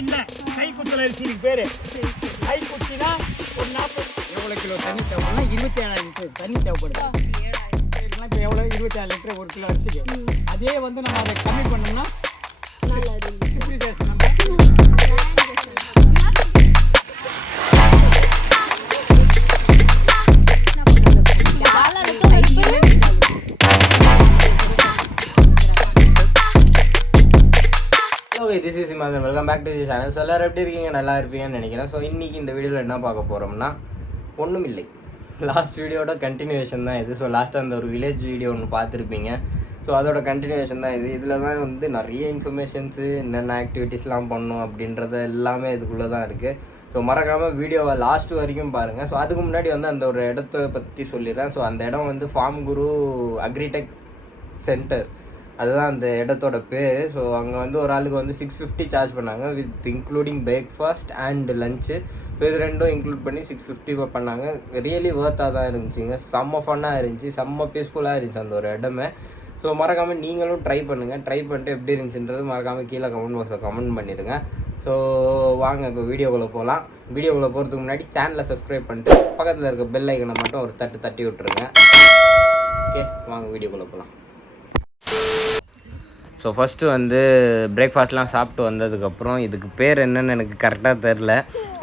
இந்த கைக்குத்தல் அரிசிக்கு பேர். கைக்குத்தினா ஒரு 40 எவ்வளோ கிலோ தண்ணி தேவைப்படுனா 27 லிட்டர் தண்ணி தேவைப்படுது. இப்போ எவ்வளோ 27 லிட்டர் ஒரு கிலோ அரிசிக்கு. அதே வந்து நம்ம அதை கம்மி பண்ணோம்னா இப்படி பேசணும் நம்ம. This is Imadhan, welcome back to the channel. So எல்லோரும் எப்படி இருக்கீங்க? நல்லா இருப்பீங்கன்னு நினைக்கிறேன். ஸோ இன்றைக்கி இந்த வீடியோவில் என்ன பார்க்க போகிறோம்னா, ஒன்றும் இல்லை, லாஸ்ட் வீடியோட கண்டினியூவேஷன் தான் இது. ஸோ லாஸ்ட்டாக அந்த ஒரு வில்லேஜ் வீடியோ ஒன்று பார்த்துருப்பீங்க. ஸோ அதோட கண்டினியூவேஷன் தான் இது. இதில் தான் வந்து நிறைய இன்ஃபர்மேஷன்ஸு, என்னென்ன ஆக்டிவிட்டீஸ்லாம் பண்ணணும் அப்படின்றது எல்லாமே இதுக்குள்ளே தான் இருக்குது. ஸோ மறக்காமல் வீடியோவை லாஸ்ட் வரைக்கும் பாருங்கள். ஸோ அதுக்கு முன்னாடி வந்து அந்த ஒரு இடத்த பற்றி சொல்லிடுறேன். ஸோ அந்த இடம் வந்து ஃபார்ம் குரு அக்ரிடெக் சென்டர், அதுதான் அந்த இடத்தோட பேர். ஸோ அங்கே வந்து ஒரு ஆளுக்கு வந்து 650 சார்ஜ் பண்ணாங்க, with including breakfast and lunch. So இது ரெண்டும் இன்க்ளூட் பண்ணி 650 பண்ணாங்க. ரியலி ஒர்த்தாக தான் இருந்துச்சுங்க. செம்ம ஃபன்னாக இருந்துச்சு, செம்ம பீஸ்ஃபுல்லாக இருந்துச்சு அந்த ஒரு இடமே. ஸோ மறக்காமல் நீங்களும் ட்ரை பண்ணுங்கள். ட்ரை பண்ணிட்டு எப்படி இருந்துச்சுன்றது மறக்காமல் கீழே கமெண்ட் பாக்ஸில் கமெண்ட் பண்ணிடுங்க. ஸோ வாங்க இப்போ வீடியோக்குள்ளே போகலாம். வீடியோக்குள்ளே போகிறதுக்கு முன்னாடி சேனலை சப்ஸ்கிரைப் பண்ணிட்டு பக்கத்தில் இருக்க பெல் ஐக்கனை மட்டும் ஒரு தட்டி விட்டுருங்க. ஓகே, வாங்க வீடியோக்குள்ளே போகலாம். ஸோ ஃபஸ்ட்டு வந்து பிரேக்ஃபாஸ்ட்லாம் சாப்பிட்டு வந்ததுக்கப்புறம் இதுக்கு பேர் என்னன்னு எனக்கு கரெக்டாக தெரில.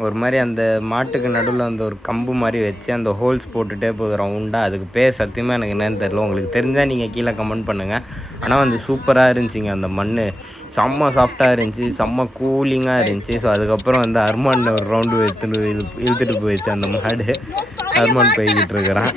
ஒரு மாதிரி அந்த மாட்டுக்கு நடுவில் அந்த ஒரு கம்பு மாதிரி வச்சு அந்த ஹோல்ஸ் போட்டுகிட்டே போகுது ரவுண்டாக. அதுக்கு பேர் சத்தியமாக எனக்கு என்னென்னு தெரில. உங்களுக்கு தெரிஞ்சால் நீங்கள் கீழே கமெண்ட் பண்ணுங்கள். ஆனால் வந்து சூப்பராக இருந்துச்சிங்க. அந்த மண் செம்ம சாஃப்டாக இருந்துச்சு, செம்ம கூலிங்காக இருந்துச்சு. ஸோ அதுக்கப்புறம் வந்து அர்மான் ஒரு ரவுண்டு இழுத்துட்டு போயிடுச்சு அந்த மாடு. அர்மான் போய்கிட்டு இருக்கிறான்.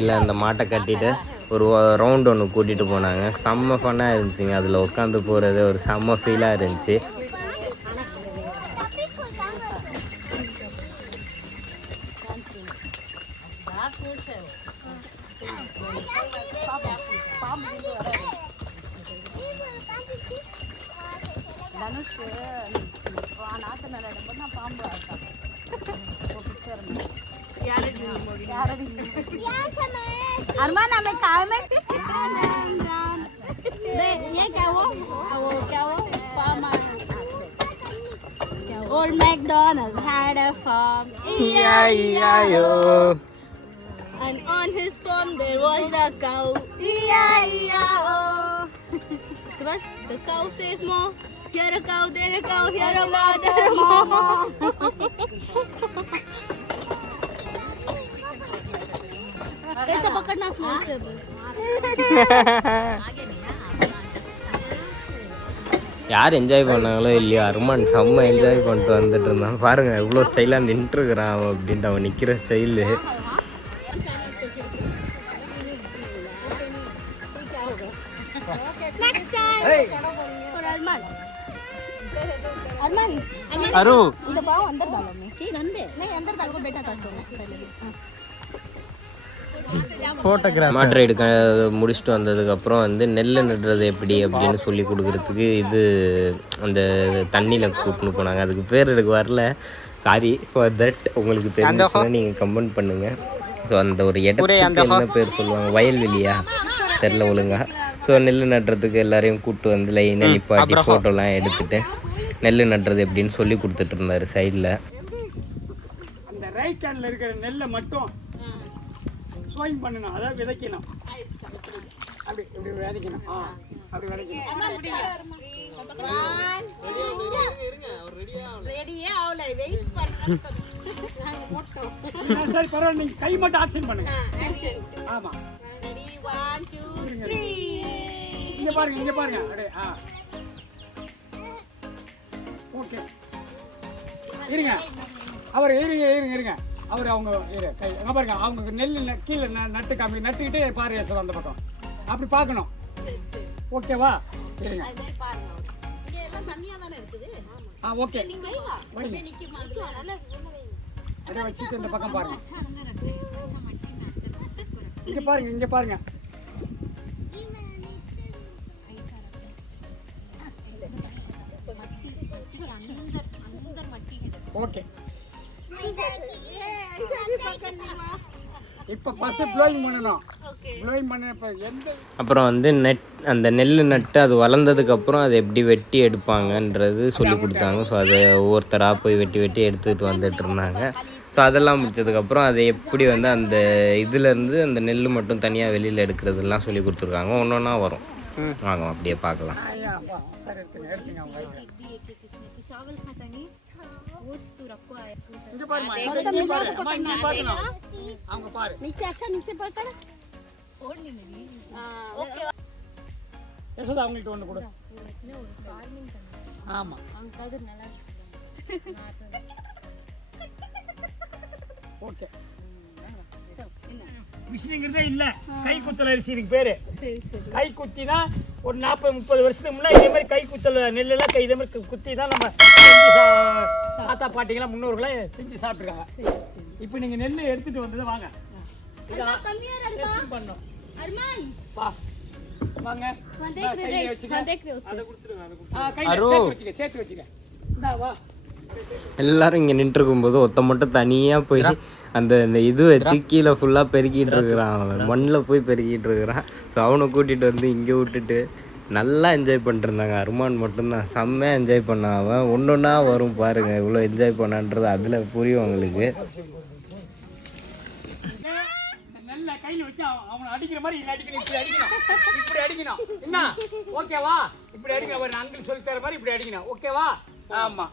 இல்லை, அந்த மாட்டை கட்டிட்டு ஒரு ரவுண்ட் ஒன்று கூட்டிகிட்டு போனாங்க. செம்ம ஃபன்னாக இருந்துச்சுங்க. அதில் உட்காந்து போகிறது ஒரு செம்ம ஃபீலாக இருந்துச்சு. Arman hमें कार में ये क्या वो Old MacDonald had a farm, E-I-E-I-O, and on his farm there was a cow, E-I-E-I-O. The cow says more, here a cow, there a cow, here a cow, there a cow. कैसे पकड़ना small से யார் enjoy பண்ணாங்களோ இல்லையோ, அர்மான் செம்ம enjoy பண்ணிட்டு வந்துட்டு இருந்தான். பாருங்கள் எவ்வளோ ஸ்டைலாக நின்றுருக்குறான் அவன் அப்படின்ட்டு. அவன் நிற்கிற ஸ்டைலு अरु इधर पाओ अंदर डालो में ठीक अंदर नहीं अंदर डालो बेटा कर सोना ஃபோட்டோகிராஃப் மாட்டு ரைடு முடிச்சுட்டு வந்ததுக்கப்புறம் வந்து நெல் நடுறது எப்படி அப்படின்னு சொல்லி கொடுக்குறதுக்கு இது அந்த தண்ணியில் கூட்டின்னு போனாங்க. அதுக்கு பேர் எனக்கு வரல, சாரி ஃபார் தட். உங்களுக்கு தெரிஞ்சுச்சுன்னா நீங்கள் கமெண்ட் பண்ணுங்கள். ஸோ அந்த ஒரு இடத்துக்கு என்ன பேர் சொல்லுவாங்க, வயல்வெளியா தெரில ஒழுங்கா. ஸோ நெல் நடுறதுக்கு எல்லாரையும் கூப்பிட்டு வந்து லைனாக நிப்பாட்டி ஃபோட்டோலாம் எடுத்துகிட்டு நெல் நடுறது எப்படின்னு சொல்லி கொடுத்துட்டு இருந்தார் சைடில். அந்த ரைட் ஹேண்டில் இருக்கிற நெல்லை மட்டும் சோயிங் பண்ணணும், அதாவது விதைக்கணும். அப்படி இப்படி விதைக்கணும். அப்படி விதைக்கணும். சரி பரவாயில்ல, நீங்கள் கை மட்டும் ஆக்ஷன் பண்ணுங்க. ஆமாம், இங்கே பாருங்க, இங்கே பாருங்க. அப்படியே ஓகே, இருங்க. அவர் இருங்க. அவர் அவங்க கை அங்கே பாருங்க, அவங்க நெல் கீழே நட்டு காமி நட்டுக்கிட்டே பாரு யசோதா அந்த பக்கம் அப்படி பார்க்கணும். ஓகேவா? இருங்க. ஓகே, அதை வச்சுட்டு இந்த பக்கம் பாருங்க. இங்கே பாருங்க. ஓகே, இப்போ ஃபர்ஸ்ட் ப்ளோயிங் பண்ணணும். ப்ளோயிங் பண்ண இப்போ அப்புறம் வந்து அந்த நெல் நட்டு அது வளர்ந்ததுக்கப்புறம் அதை எப்படி வெட்டி எடுப்பாங்கன்றது சொல்லி கொடுத்தாங்க. ஸோ அதை ஒவ்வொருத்தராக போய் வெட்டி எடுத்துகிட்டு வந்துட்டு இருந்தாங்க. ஸோ அதெல்லாம் முடிச்சதுக்கப்புறம் அதை எப்படி வந்து அந்த இதுலேருந்து அந்த நெல் மட்டும் தனியாக வெளியில் எடுக்கிறதுலாம் சொல்லி கொடுத்துருக்காங்க. ஒன்று ஒன்றா வரும், வாங்க அப்படியே பார்க்கலாம். அவங்கள்ட்ட ஒன்று கொடு. ஆமா, ஓகே. மிஷினுங்கிறதே இல்லை, கை குத்தல் அரிசி இதுக்கு பேரு. கை குத்தினா ஒரு 40-30 வருஷத்துக்கு முன்னாடி இதே மாதிரி கை குத்தல் நெல்லெல்லாம் இதே மாதிரி குத்தி தான் நம்ம தாத்தா பாட்டிங்களாம் முன்னோர்களாம் செஞ்சு சாப்பிட்ருக்காங்க. இப்போ நீங்கள் நெல் எடுத்துட்டு வந்தது வாங்க பண்ணோம். வாங்க சேர்த்து வச்சுக்க. எல்லாரும் இங்கே நின்றுருக்கும்போது ஒருத்த மட்டும் தனியாக போய் அந்த இது வச்சு கீழே ஃபுல்லாக பெருக்கிட்டு இருக்கிறான். அவன் மண்ணில் போய் பெருக்கிட்டு இருக்கிறான். ஸோ அவனை கூட்டிகிட்டு வந்து இங்கே விட்டுட்டு நல்லா என்ஜாய் பண்ணிட்டுருந்தாங்க. அருமான் மட்டும்தான் செம்மையாக என்ஜாய் பண்ணான். அவன் ஒன்று ஒன்றா வரும் பாருங்கள், இவ்வளோ என்ஜாய் பண்ணான்றது அதில் புரியும் அவங்களுக்கு. நல்ல கையில் வச்சு அவனை அடிக்கிற மாதிரி இப்படி அடிக்கணும். என்ன ஓகேவா? இப்படி அடிக்கணும். ஒரு அங்கிள் சொல்லி தர மாதிரி இப்படி அடிக்கணும். ஓகேவா? ஆமாம்,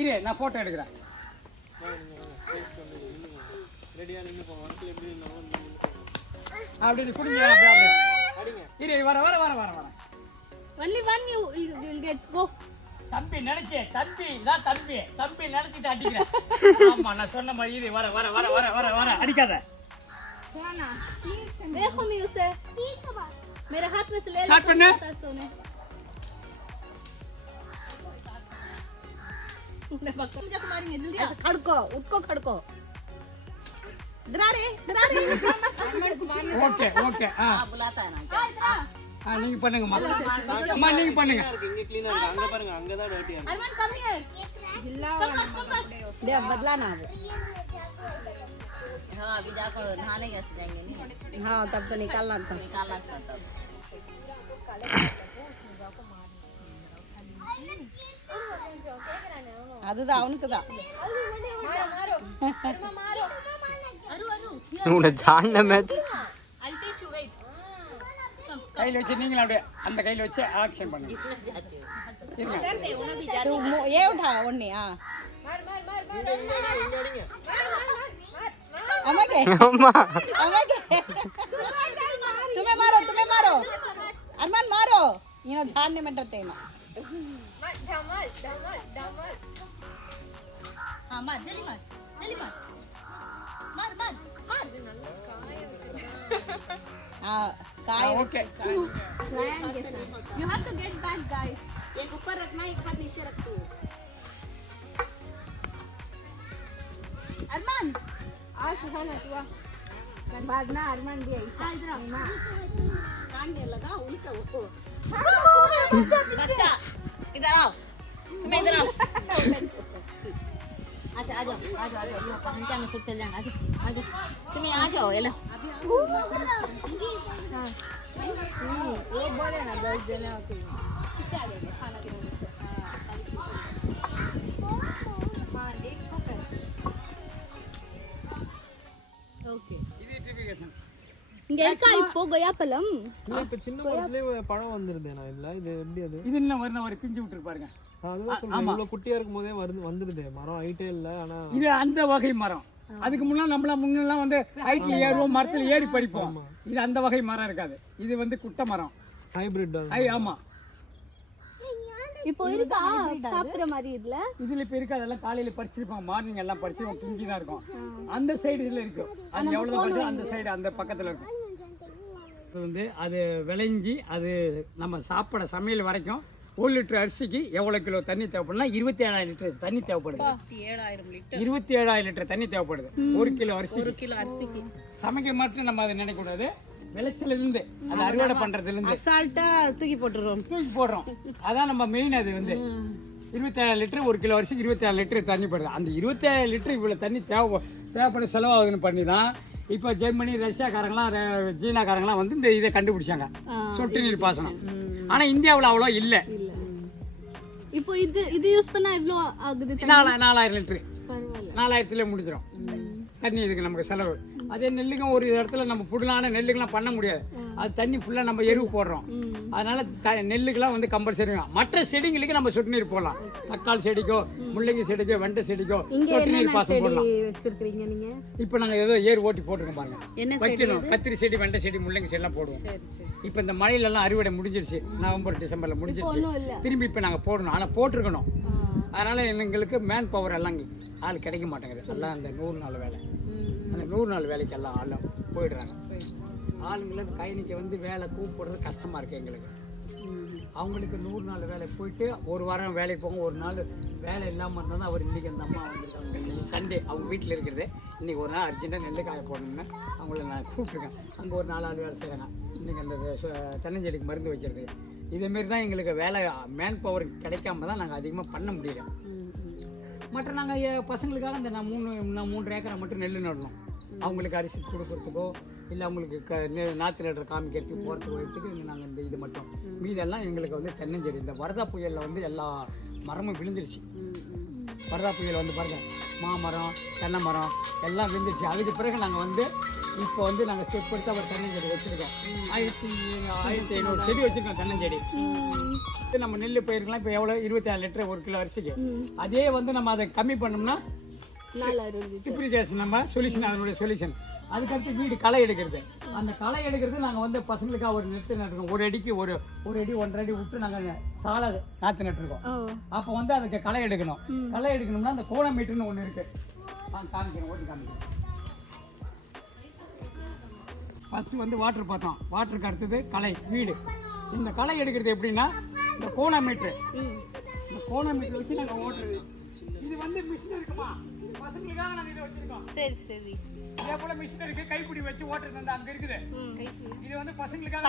இரு நான் ஃபோட்டோ எடுக்கிறேன். அப்படி குடிங்க. இரு வர only one you will get go. தம்பி நினைச்சிட்டு அடிக்கிறேன். ஆமா, நான் சொன்ன மாதிரி இரு வர அடிக்காத. देखो मैं उसे मेरे हाथ में से ले स्टार्ट करना सोने मुझे मारेंगे जल्दी आ खड़को खड़को डरा रे ओके हां बुलाता है ना हां நீங்க பண்ணுங்கம்மா. அம்மா நீங்க பண்ணுங்க. இங்க க்ளீனா இருக்கு. அங்க பாருங்க, அங்க தான் டர்ட்டியா இருக்கு. अरमान कम हियर दे बदलाना है. हां अभी जाकर नहाने कैसे जाएंगे नहीं? हां तब तो निकालना था அதுதான் அவனுக்கு தான். உன்னை ஜான மேட்ச் கையில் வச்சு நீங்களும் அப்படியே அந்த கையில் வச்சு ஆக்ஷன் பண்ணுங்க. ये उठा ओढ़ने हां अम्मा के तुम्हें मारो अरमान मारो ये ना झाड़ने में डरते हैं ना धमाल हां मार जल्दी मार हां काय okay you have to get back guys. एक ऊपर रखना, एक हाथ नीचे रख तू. अरमान आज सुहाना तू आ जाओ लो पंजा में सब चल जाएंगे आ जाओ तुम्हें आ जाओ ये लो वो बोले ना 10 जने आके क्या देंगे खाना के लिए हां देखो कर ओके இது டிபிகேஷன் இங்க இருக்கா இப்போ கொய்யாப்பழம் இப்ப சின்ன வயசுலயே பழம் வந்திருந்தேனா இல்ல இது எப்படி அது இது இன்னும் வரணும் ஒரு பிஞ்சு விட்டுரு பாருங்க அதுதான் சொல்றேன் இவ்வளவு குட்டியா இருக்கும்போதே வந்துருதே மரம் ஹைட்டே இல்ல ஆனா இது அந்த வகை மரம் அதுக்கு முன்னெல்லாம் வந்து ஹைட்ல ஏறுவோம் மரத்துல ஏறி பறிப்போம் இது அந்த வகை மரம் இருக்காது இது வந்து குட்டை மரம் ஹைபிரிட் ஆமா இப்போ இருக்கா சாப்பிடுற மாதிரி இதுல இப்ப இருக்கு அதெல்லாம் காலையில பறிச்சிருப்பாங்க மார்னிங் எல்லாம் பறிச்சிருவோம் பிஞ்சு தான் இருக்கும் அந்த சைடு இதுல இருக்கும் அது எவ்வளவு பறிச்சு அந்த சைடு அந்த பக்கத்துல இருக்கும் இது வந்து அது விளைஞ்சி அது நம்ம சாப்பிட சமையல் வரைக்கும் 1 லிட்டர் அரிசிக்கு எவ்வளவு கிலோ தண்ணி தேவைப்படும்னா 27000 லிட்டர் தண்ணி தேவைப்படுது 27000 லிட்டர் தண்ணி தேவைப்படுது 1 கிலோ அரிசிக்கு சமைக்க மட்டும் நம்ம அதை நினைக்க கூடாது விளைச்சல இருந்து அது அறுவடை பண்றதுல இருந்து அசால்ட்டா தூக்கி போடுறோம் அதான் நம்ம மெயின் அது வந்து 27000 லிட்டர் 1 கிலோ அரிசிக்கு 27000 லிட்டர் தண்ணி படுது அந்த 27000 லிட்டர் இவ்வளவு தண்ணி தேவைப்பட செலவாகுதுன்னு பண்ணி தான் இப்போ ஜெர்மனி ரஷ்யாக்காரங்களாம் சீனாக்காரங்களாம் வந்து இந்த இதை கண்டுபிடிச்சாங்க சொட்டு நீர் பாசனம் ஆனா இந்தியாவில் அவ்வளோ இல்லை இப்போ இது யூஸ் பண்ணா எவ்வளோ ஆகுது 4000 லிட்டரு பரவாயில்ல 4000 முடிஞ்சிடும் தண்ணி இதுக்கு நமக்கு செலவு அதே நெல்லுக்கும் ஒரு இடத்துல நம்ம புடலான நெல்லுக்கெல்லாம் பண்ண முடியாது அது தண்ணி ஃபுல்லாக நம்ம எருவு போடுறோம் அதனால நெல்லுக்கெல்லாம் வந்து கம்பல்சரி மற்ற செடிங்களுக்கு நம்ம சொட்டு நீர் போடலாம் தக்காளி செடிக்கோ முள்ளங்கி செடிக்கோ வெண்டை செடிக்கோ சொட்டு நீர் பாசனம் போடலாம் வச்சிருக்கீங்க நீங்க இப்போ நாங்கள் ஏதோ ஏர் ஓட்டி போட்டுருக்கோம் பாருங்க வைக்கணும் கத்திரி செடி வெண்டை செடி முள்ளங்கி செடிலாம் போடுவோம் இப்போ இந்த மழையிலலாம் அறுவடை முடிஞ்சிருச்சு நவம்பர் டிசம்பரில் முடிஞ்சிருச்சு திரும்பி இப்போ நாங்கள் போடணும் ஆனால் போட்டிருக்கணும் அதனால எங்களுக்கு மேன் பவர் எல்லாம் ஆள் கிடைக்க மாட்டேங்குது எல்லாம் அந்த 100 நாள் வேலை அந்த 100 நாள் வேலைக்கு எல்லாம் ஆளும் போயிடுறாங்க ஆளுங்களை கைனிக்கு வந்து வேலை கூப்பிடுறது கஷ்டமாக இருக்குது எங்களுக்கு அவங்களுக்கு 100 நாள் வேலை போயிட்டு ஒரு வாரம் வேலைக்கு போங்க ஒரு நாள் வேலை இல்லாமல் இருந்தால் அவர் இன்றைக்கி அந்த அம்மா வந்துருக்காங்க சண்டே அவங்க வீட்டில் இருக்கிறது இன்றைக்கி ஒரு நாள் அர்ஜென்ட்டாக நெல் காய போடணுன்னு அவங்கள நான் கூப்பிட்டுருக்கேன் அங்கே ஒரு 4 ஆள் வேலை செய்கிறாங்க இன்றைக்கி அந்த தென்னஞ்செடிக்கு மருந்து வைக்கிறது இதேமாரி தான் எங்களுக்கு வேலை மேன் பவர் கிடைக்காம தான் நாங்கள் அதிகமாக பண்ண முடியல மற்ற நாங்கள் பசங்களுக்காக இந்த நான் 3 ஏக்கரை மட்டும் நெல் நடணும் அவங்களுக்கு அரிசி கொடுக்கறதுக்கோ இல்லை அவங்களுக்கு நாற்று நடுற காமிக்கிறதுக்கு போகிறதுக்கோ எடுத்துக்கு நாங்கள் இந்த இது மட்டும் மீதெல்லாம் எங்களுக்கு வந்து தென்னஞ்செடி இந்த வரதா புயலில் வந்து எல்லா மரமும் விழுந்துருச்சு வரதா புயல் வந்து பாருங்க மாமரம் தென்னை மரம் எல்லாம் விழுந்துருச்சு அதுக்கு பிறகு நாங்கள் வந்து இப்போ வந்து நாங்கள் ஸ்டெப் எடுத்து அவர் தென்னஞ்செடி வச்சுருக்கோம் 1500 செடி வச்சுருக்கோம் தென்னஞ்செடி நம்ம நெல் பயிருக்கலாம் இப்போ எவ்வளோ 27000 லிட்டர் 1 கிலோ அரிசிக்கு அதே வந்து நம்ம அதை கம்மி பண்ணோம்னா டிப்ரிகேஷன் நம்ம சொல்யூஷன் அதனுடைய சொல்யூஷன் அதுக்கடுத்து வீடு களை எடுக்கிறது அந்த களை எடுக்கிறது நாங்கள் வந்து பசங்களுக்காக ஒரு நெட்டு நட்டுருக்கோம் ஒரு அடிக்கு ஒரு அடி 1.5 அடி விட்டு நாங்கள் சாலை நாற்று நட்டுருக்கோம் அப்போ வந்து அதுக்கு களை எடுக்கணும் களை எடுக்கணும்னா அந்த கோணமீட்டர்னு ஒன்று இருக்கு காமிக்கிறேன் ஓட்டி காமிக்கிறேன் ஃபஸ்ட்டு வந்து வாட்டர் பார்த்தோம் வாட்டருக்கு அடுத்தது களை வீடு இந்த களை எடுக்கிறது எப்படின்னா இந்த கோணமீட்டர் இந்த கோணமீட்டர் வச்சு நாங்கள் ஓட்டுறது இது வந்து மிஷின் இருக்குமா பசங்களுக்காக நாங்கள் இதை வச்சிருக்கோம் சரி இதே போல மிஷின் இருக்கு கைப்பிடி வச்சு ஓட்டுறது வந்து அங்கே இருக்குது இது வந்து பசங்களுக்காக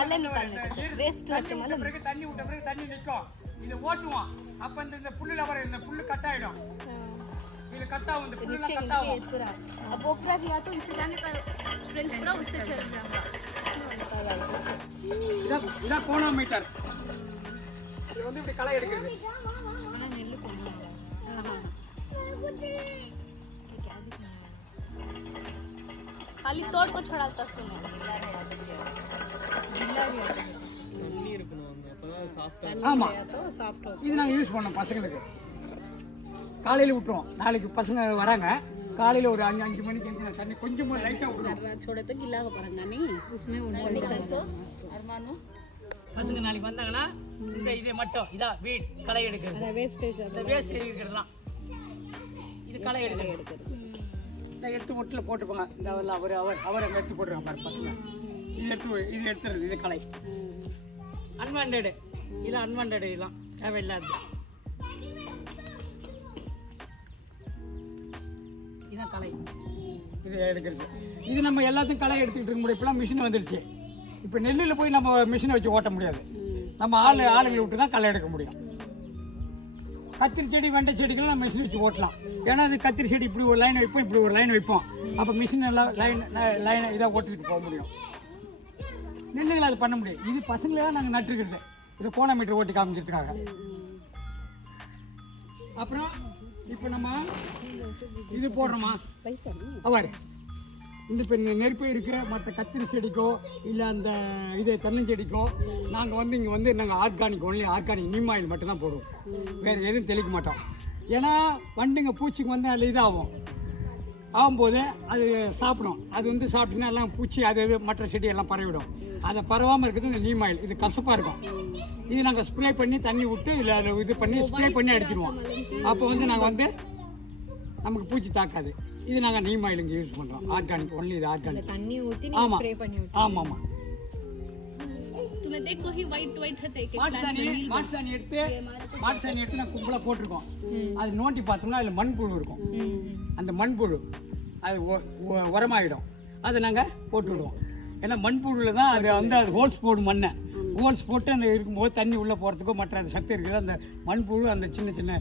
தண்ணி விட்ட பிறகு தண்ணி நிற்கும் இதை ஓட்டுவோம் அப்போ இந்த புல்லுல வர இந்த புல்லு கட் ஆகிடும் ये कट्टा होता है नीचे कट्टा पूरा अब ऊपर किया तो इससे जाने का स्ट्रेंथ पूरा उससे चल जाएगा इधर कोना मीटर ये வந்து இப்படி களை எடுக்கிறது ஆனா நெல்லு खाली तोड़ को छड़ाता सुने தண்ணி இருக்கணும் அங்க அப்பதான் சாஃப்ட்டா ஆமா இது நாங்க யூஸ் பண்ணோம் பசங்களுக்கு காலையில் விட்டுருவோம் நாளைக்கு பசங்க வராங்க காலையில் ஒரு 5 மணிக்கு தண்ணி கொஞ்சம் லைட்டாக விட்டுருவோம் பசங்க நாளைக்கு வந்தாங்கன்னா இந்த இதை மட்டும் இதான் வீட் களை எடுக்கிறது வேஸ்டேஜ் இருக்கிறதுலாம் இது களை எடுக்கிறது இந்த எடுத்து ஒட்டில் போட்டுப்போங்க இந்த அவர் அங்கே எடுத்து போட்டுருவாங்க பாரு பசங்க இது எடுத்துறது இது களை அன்வான்டடு இதெல்லாம் அன்வான்டடு இதெல்லாம் தேவையில்லாது இதுதான் களை, இது எடுக்கிறது. இது நம்ம எல்லாத்தையும் களை எடுத்துக்கிட்டு இருக்க முடியும். இப்போலாம் மிஷின் வந்துடுச்சு. இப்போ நெல்லில் போய் நம்ம மிஷினை வச்சு ஓட்ட முடியாது. நம்ம ஆளுங்களை விட்டு தான் களை எடுக்க முடியும். கத்திரி செடி வெண்டை செடிகளை நம்ம மிஷின் வச்சு ஓட்டலாம். ஏன்னா அது கத்திரி செடி இப்படி ஒரு லைன் வைப்போம், இப்படி ஒரு லைன் வைப்போம். அப்போ மிஷின் எல்லாம் லைனை இதாக ஓட்டிக்கிட்டு போக முடியும். நெல்லுகளை அது பண்ண முடியும். இது பசங்களாக நாங்கள் நட்டுருக்கிறது, இதை கோண மீட்டர் ஓட்டி காமிக்கிறதுக்காக. அப்புறம் இப்போ நம்ம இது போடுறோமா அவாரு இந்த இப்போ நெருப்பு இருக்கிற மற்ற கத்திரி செடிக்கோ இல்லை அந்த இது தென்னஞ்செடிக்கோ நாங்கள் வந்து இங்கே வந்து நாங்கள் organic only organic neem oil மட்டும்தான் போடுவோம். வேறு எதுவும் தெளிக்க மாட்டோம். ஏன்னா வண்டுங்க பூச்சிக்கு வந்து அதில் இதாகும். ஆகும்போது அது சாப்பிடும். அது வந்து சாப்பிட்டீங்கன்னா எல்லாம் பூச்சி அது இது மற்ற செடி எல்லாம் பரவிடும். அதை பரவாமல் இருக்கிறது இந்த நீம் ஆயில். இது கசப்பாக இருக்கும். இது நாங்கள் ஸ்ப்ரே பண்ணி தண்ணி விட்டு இல்லை இது பண்ணி ஸ்ப்ரே பண்ணி அடிச்சிடுவோம். அப்போ வந்து நாங்கள் வந்து நமக்கு பூச்சி தாக்காது. இது நாங்கள் நீம் ஆயில் இங்கே யூஸ் பண்ணுறோம். ஆர்கானிக் ஒன்லி இது ஆர்கானிக். தண்ணி ஊற்றி ஆமாம் ஸ்ப்ரே பண்ணி ஆமாம் ஆமாம். तुम्हें देखो ही वाइट वाइट है एक மாட்டு சாணி எடுத்து நான் கும்பலாக போட்டிருக்கோம். அது நோண்டி பார்த்தோம்னா அதில் மண்புழு இருக்கும். அந்த மண்புழு அது உரமாகிடும். அதை நாங்கள் போட்டு விடுவோம். ஏன்னா மண்புழுவில் தான் அது வந்து அது ஹோல்ஸ் போடும். மண்ணை ஹோல்ஸ் போட்டு அந்த இருக்கும்போது தண்ணி உள்ளே போகிறதுக்கோ மற்ற அந்த சத்து இருக்குது. அந்த மண்புழு அந்த சின்ன சின்ன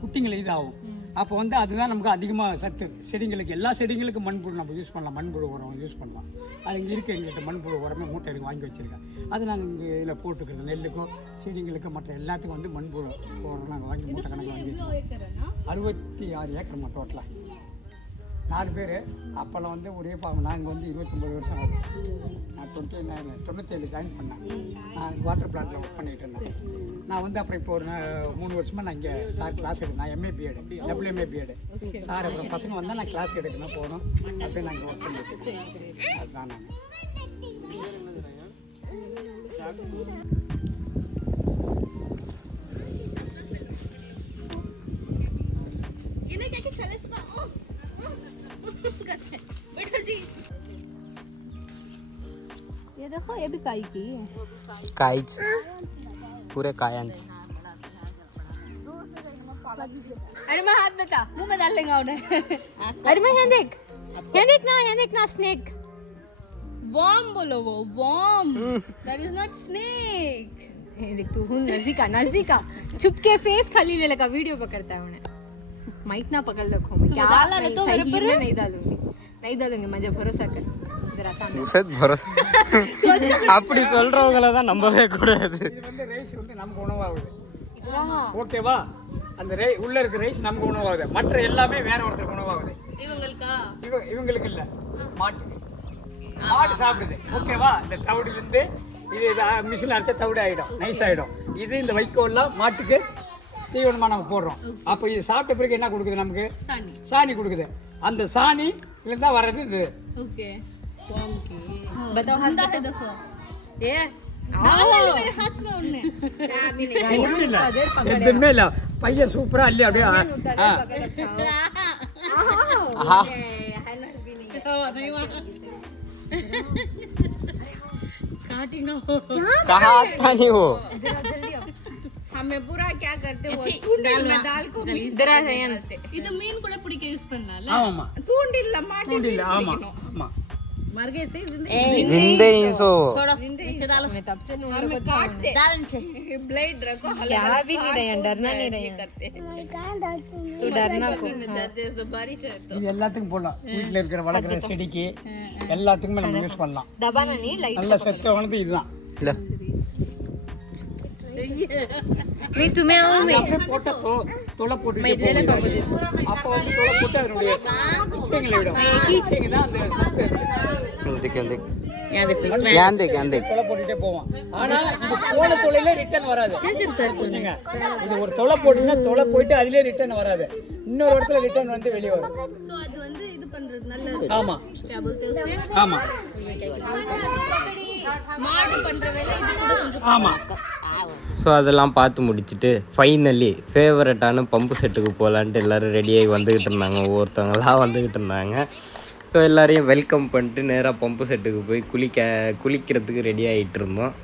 குட்டிங்களை இதாகும். அப்போ வந்து அதுதான் நமக்கு அதிகமாக சத்து. செடிங்களுக்கு எல்லா செடிங்களுக்கும் மண்புழு நம்ம யூஸ் பண்ணலாம். மண்புழு உரம் யூஸ் பண்ணலாம். அது இங்கே இருக்குது. எங்கள்கிட்ட மண்புழு உரமே மூட்டை எனக்கு வாங்கி வச்சுருக்கேன். அது நாங்கள் இங்கே இதில் போட்டுக்கிறது. நெல்லுக்கும் செடிங்களுக்கும் மற்ற எல்லாத்துக்கும் வந்து மண்புழு உரம் நாங்கள் வாங்கி மூட்டை கணக்கு வாங்கி வச்சுருக்கோம். 66 ஏக்கர்மா டோட்டலாக. 4 பேர். அப்போல்லாம் வந்து ஒரே பாவம். நான் இங்கே வந்து 29 வருஷம் ஆகுது. நான் 97 ஜாயின் பண்ணேன். நான் வாட்டர் பிளான்ட்டில் ஒர்க் பண்ணிகிட்டு இருந்தேன். நான் வந்து அப்புறம் இப்போ ஒரு 3 வருஷமாக நான் இங்கே சார் கிளாஸ் எடுக்கணும். நான் MA BEd WMA BEd sir. அப்புறம் பசங்க வந்தால் நான் கிளாஸ் எடுக்கணும் போகணும். அப்படியே நான் இங்கே ஒர்க் பண்ணிட்டு இருக்கேன். அதுதான் நான் ये देखो ये भी काई की है. काईच पूरे कायांची. अरे मैं हाथ बता मुंह में डाल लेगा उन्हें अरे मैं यहाँ देख ना स्नेक. वॉर्म बोलो वो worm that is not snake देख तू हूँ नजदीका छुप के फेस खाली ले लगा वीडियो पकड़ता है उन्हें. माइक ना पकड़ रखो मैं क्या डाला ना तो मेरे पर नहीं डालूंगी मुझे भरोसा कर. அப்படி சொல்றவங்கள தான் நம்பவே கூடாது. இது வந்து ரைஸ் வந்து நமக்கு உணவாகுது. ஓகேவா? அந்த உள்ள இருக்க ரைஸ் நமக்கு உணவாகுது. மற்ற எல்லாமே வேற ஒருத்தருக்கு உணவாகுது. இவங்களுக்கு இல்லை, மாட்டுக்கு. மாடு சாப்பிடுது. ஓகேவா? இந்த தவிடுலேருந்து இது மிஷின் அரைச்ச தவிடு ஆகிடும், நைஸ் ஆகிடும். இது இந்த வைக்கோல்லாம் மாட்டுக்கு தீவனமாக நம்ம போடுறோம். அப்போ இது சாப்பிட்ட பிறகு என்ன கொடுக்குது நமக்கு? சாணி கொடுக்குது. அந்த சாணி தான் வர்றது இது. ओके बताओ हाथ है देखो ये डाला मेरे हाथ में उन्होंने எதுவுமே இல்லை. பையன் சூப்பரா இல்லையா? அப்படியே कहाँ था नहीं वो? हमें पूरा क्या करते वो तूंडिल में दाल को इधर है இது மீன் கூட பிடிக்க யூஸ் பண்ணலாம்ல. ஆமாமா तूंडिल माटी தூண்டில். ஆமா ஆமா. मर गए से जिंदे ही सो. छोड़ो नीचे डालो. मैं तब से लोगों को काटते डाल नीचे ब्लेड रखो क्या भी नहीं रहे डरना नहीं रहे करते तू डरना को तो बारिश है तो இது எல்லாத்துக்கும் போடலாம். வீட்டில் இருக்கிற வளர்க்குற செடிக்கு எல்லாத்துக்குமே நம்ம யூஸ் பண்ணலாம். दबाना नहीं लाइट நல்ல சத்தானது இதுதான். இல்ல नहीं तुम्हें और मैं அப்படியே போட்ட தொலை போட்டுக்கிட்டே போகுது. அப்போ வந்து தொலை போட்டு அதனுடைய குச்சிங்களை விடும். குச்சிங்க தான் அந்த சத்து இருக்கு. यहाँ देखो தொலை போட்டுட்டே போவோம். ஆனா இது போன தொலைல ரிட்டர்ன் வராது. புரிஞ்சுங்க? இது ஒரு தொலை போட்டீங்கன்னா தொலை போயிட்டு அதிலே ரிட்டர்ன் வராது. இன்னொரு இடத்துல ரிட்டர்ன் வந்து வெளியே வரும். சோ அது வந்து இது பண்றது நல்ல ஆமா क्या बोलते हैं उसे ஆமா மாடு பண்ற வேலை இது கூட கொஞ்சம் ஆமா. ஸோ அதெல்லாம் பார்த்து முடிச்சுட்டு ஃபைனலி ஃபேவரட்டான பம்பு செட்டுக்கு போகலான்ட்டு எல்லோரும் ரெடியாகி வந்துக்கிட்டு இருந்தாங்க. ஒவ்வொருத்தவங்களாம் வந்துக்கிட்டு இருந்தாங்க. ஸோ எல்லோரையும் வெல்கம் பண்ணிட்டு நேராக பம்பு செட்டுக்கு போய் குளிக்கிறதுக்கு ரெடி ஆகிட்டு இருந்தோம்.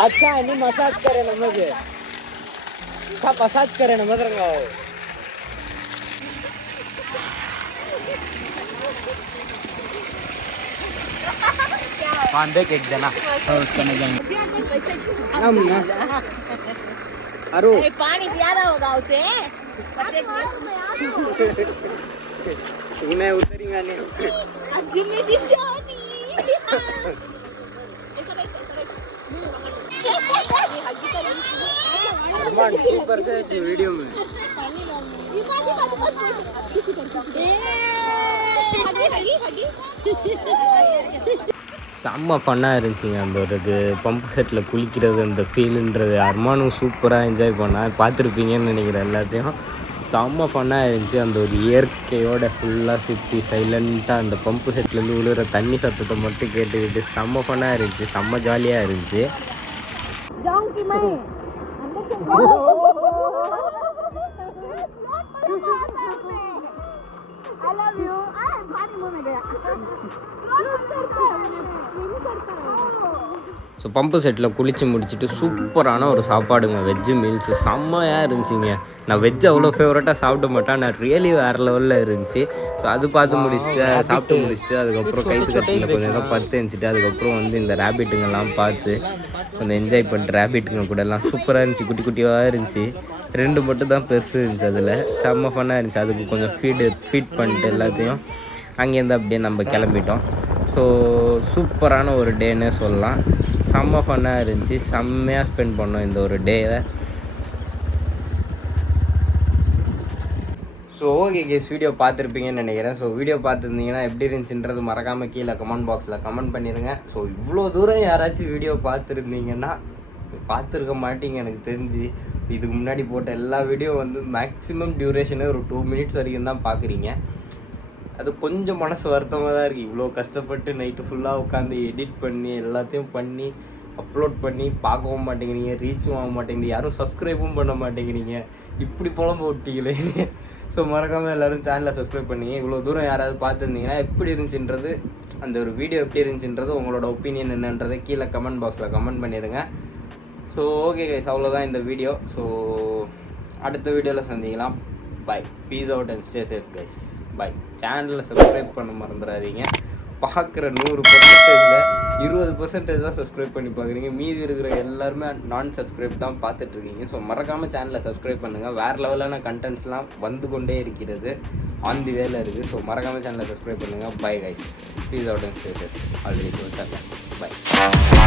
अच्छा है, नहीं मसाज करे नमक का मसाज करे नमक रंगाओ पान देख एक जना उसका नहीं जाएंगे अरे पानी प्यारा होगा उसे मैं उतरींगा नहीं सुपर से वीडियो में செம்ம ஃபன்னாக இருந்துச்சுங்க அந்த ஒரு இது பம்பு செட்டில் குளிக்கிறது அந்த ஃபீலுன்றது அர்மானும் சூப்பராக என்ஜாய் பண்ணால் பார்த்துருப்பீங்கன்னு நினைக்கிறேன் எல்லாத்தையும் செம்ம ஃபன்னாக இருந்துச்சு அந்த ஒரு இயற்கையோட ஃபுல்லாக சுற்றி சைலண்ட்டாக அந்த பம்பு செட்லேருந்து விழுகிற தண்ணி சத்தத்தை மட்டும் கேட்டுக்கிட்டு செம்ம ஃபன்னாக இருந்துச்சு செம்ம ஜாலியாக இருந்துச்சு ஸோ பம்பு செட்டில் குளித்து முடிச்சுட்டு சூப்பரான ஒரு சாப்பாடுங்க வெஜ்ஜு மீல்ஸு செம்மையாக இருந்துச்சுங்க நான் வெஜ்ஜு அவ்வளோ ஃபேவரட்டாக சாப்பிட மாட்டேன் நான் ரியலி வேறு லெவலில் இருந்துச்சு ஸோ அது பார்த்து முடிச்சுட்டு சாப்பிட்டு முடிச்சுட்டு அதுக்கப்புறம் கைத்து கட்டியில் கொஞ்சம் நேரம் பத்து இருந்துச்சுட்டு அதுக்கப்புறம் வந்து இந்த ரேபிட்டுங்கெல்லாம் பார்த்து கொஞ்சம் என்ஜாய் பண்ணிட்டு ரேபிட்டுங்க கூட எல்லாம் சூப்பராக இருந்துச்சு குட்டி குட்டியாக இருந்துச்சு 2 மட்டும் தான் பெருசு இருந்துச்சு அதில் செம்ம ஃபன்னாக இருந்துச்சு அதுக்கு கொஞ்சம் ஃபீட் பண்ணிட்டு எல்லாத்தையும் அங்கேருந்து அப்படியே நம்ம கிளம்பிட்டோம் ஸோ சூப்பரான ஒரு டேன்னே சொல்லலாம் செம்ம ஃபன்னாக இருந்துச்சு செம்மையாக ஸ்பெண்ட் பண்ணோம் இந்த ஒரு டேவை ஸோ ஓகே கேஸ் வீடியோ பார்த்துருப்பீங்கன்னு நினைக்கிறேன் ஸோ வீடியோ பார்த்துருந்தீங்கன்னா எப்படி இருந்துச்சுன்றது மறக்காமல் கீழே கமெண்ட் பாக்ஸில் கமெண்ட் பண்ணிடுங்க ஸோ இவ்வளோ தூரம் யாராச்சும் வீடியோ பார்த்துருந்தீங்கன்னா பார்த்துருக்க மாட்டீங்க எனக்கு தெரிஞ்சு இதுக்கு முன்னாடி போட்ட எல்லா வீடியோ வந்து மேக்ஸிமம் டியூரேஷனே ஒரு 2 மினிட்ஸ் வரைக்கும் தான் பார்க்குறீங்க அது கொஞ்சம் மனசு வருத்தமாக தான் இருக்குது இவ்வளோ கஷ்டப்பட்டு நைட்டு ஃபுல்லாக உட்காந்து எடிட் பண்ணி எல்லாத்தையும் பண்ணி அப்லோட் பண்ணி பார்க்கவும் மாட்டேங்கிறீங்க ரீச்சும் ஆக மாட்டேங்குது யாரும் சப்ஸ்கிரைபும் பண்ண மாட்டேங்கிறீங்க இப்படி புலம்பு விட்டீங்களே ஸோ மறக்காமல் எல்லோரும் சேனலை சப்ஸ்கிரைப் பண்ணிங்க இவ்வளோ தூரம் யாராவது பார்த்துருந்தீங்கன்னா எப்படி இருந்துச்சுன்றது அந்த ஒரு வீடியோ எப்படி இருந்துச்சுன்றது உங்களோட ஒப்பீனியன் என்னன்றதை கீழே கமெண்ட் பாக்ஸில் கமெண்ட் பண்ணிடுங்க ஸோ ஓகே கைஸ் அவ்வளோதான் இந்த வீடியோ ஸோ அடுத்த வீடியோவில் சந்திக்கலாம் bye peace out and stay safe guys bye சேனலில் சப்ஸ்கிரைப் பண்ண மறந்துடாதீங்க பார்க்குற 100%ல் 20% தான் சப்ஸ்கிரைப் பண்ணி பார்க்குறீங்க மீதி இருக்கிற எல்லாருமே நான் சப்ஸ்கிரைப் தான் பார்த்துட்ருக்கீங்க ஸோ மறக்காமல் சேனலை சப்ஸ்கிரைப் பண்ணுங்கள் வேறு லெவலான கண்டென்ட்ஸ்லாம் வந்து கொண்டே இருக்கிறது ஆன் தி வேல இருக்குது ஸோ மறக்காமல் சேனலை சப்ஸ்கிரைப் பண்ணுங்கள் bye guys piece out and stay safe already சொல்லிட்டேன் பை